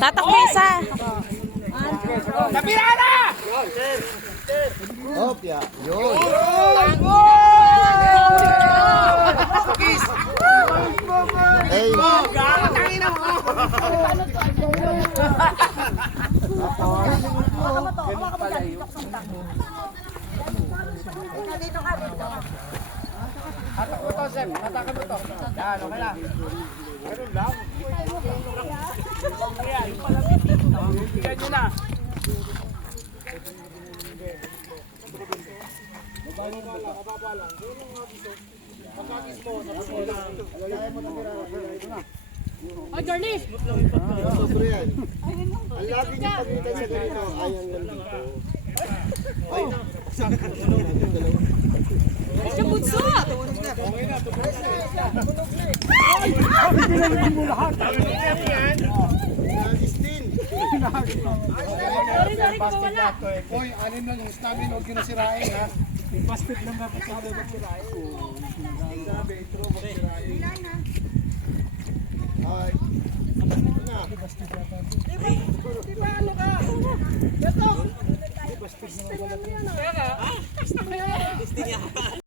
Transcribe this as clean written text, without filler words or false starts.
Tatakbo isa. Napirana! Opya. Yun. Hey. Atak mo to, Sep. Atakan mo to. Yan, okay na. Ganun lang. Bigyan nyo na. Kababa lang. Pagkagis mo, alalayan mo na tira. Ay, Garnis! Sobre yan. Ang lagi niyo pagkita sa ganito ay ang nandito. Ay, Ay, siya bunso! Okay na, tumunog na. Ay! Nag-stin. Sorry, wala. Hoy, anin lang yung namin, huwag yun nasirain ha. Yung basket lang dapat sa amin magsirain. Sabi, intro magsirain. Ay. Di ba ano ka? Ito!